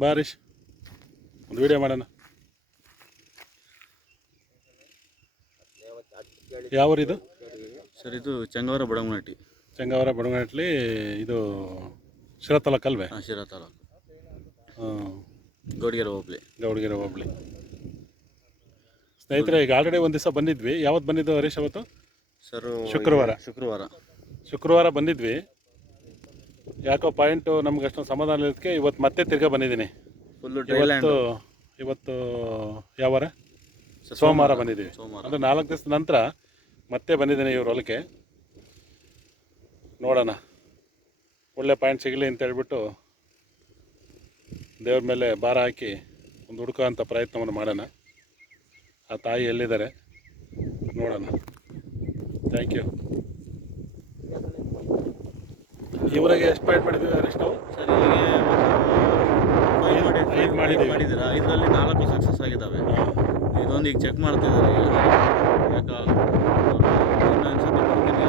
ಬಾ ಹರೀಶ್, ಒಂದು ವಿಡಿಯೋ ಮಾಡೋಣ. ಯಾವ ಊರಿದು ಸರ್? ಇದು ಚಂಗವರ ಬಡಮನಟ್ಟಿ. ಚಂಗಾವರ ಬಡವನಹಳ್ಳಿ. ಇದು ಶಿರಾ ತಾಲೂಕಲ್ವೇ? ಶಿರಾ ತಾಲೂಕು, ಹಾಂ, ಗೌಡಗೆರೆ ಹೋಬಳಿ. ಗೌಡಗೆರೆ ಹೋಬಳಿ. ಸ್ನೇಹಿತರೆ, ಈಗ ಆಲ್ರೆಡಿ ಒಂದು ದಿವಸ ಬಂದಿದ್ವಿ. ಯಾವತ್ತು ಬಂದಿದ್ದು ಹರೀಶ್? ಅವತ್ತು ಸರ್ ಶುಕ್ರವಾರ ಬಂದಿದ್ವಿ. ಯಾಕೋ ಪಾಯಿಂಟು ನಮ್ಗೆ ಅಷ್ಟೊಂದು ಸಮಾಧಾನ ಇರೋದಕ್ಕೆ ಇವತ್ತು ಮತ್ತೆ ತಿರ್ಗಾ ಬಂದಿದ್ದೀನಿ. ಇವತ್ತು ಯಾವ ವಾರ? ಸೋಮವಾರ ಬಂದಿದ್ದೀವಿ. ಅಂದರೆ 4 ದಿವಸದ ನಂತರ ಮತ್ತೆ ಬಂದಿದ್ದೀನಿ ಇವ್ರ ಹೊಲಕ್ಕೆ. ನೋಡೋಣ, ಒಳ್ಳೆ ಪಾಯಿಂಟ್ ಸಿಗಲಿ ಅಂತ ಹೇಳ್ಬಿಟ್ಟು ದೇವ್ರ ಮೇಲೆ ಭಾರ ಹಾಕಿ ಒಂದು ಹುಡುಕೋ ಅಂಥ ಪ್ರಯತ್ನವನ್ನು ಮಾಡೋಣ. ಆ ತಾಯಿ ಎಲ್ಲಿದ್ದಾರೆ ನೋಡೋಣ. Thank you. ಇವರಿಗೆ ಎಷ್ಟು ಪಾಯಿಂಟ್ ಮಾಡಿದ್ದೀವಿ ಹರೀಶ್ ನಾವು? ಸರ್ ಇಲ್ಲಿಗೆ ಮಾಡಿದ್ದೀರಾ? 5ರಲ್ಲಿ 4 ಸಕ್ಸಸ್ ಆಗಿದ್ದಾವೆ. ಇದೊಂದು ಈಗ ಚೆಕ್ ಮಾಡ್ತಿದ್ದಾರೆ. ಯಾಕೆ ಇನ್ನೊಂದು ಸತಿ ಬರ್ತೀನಿ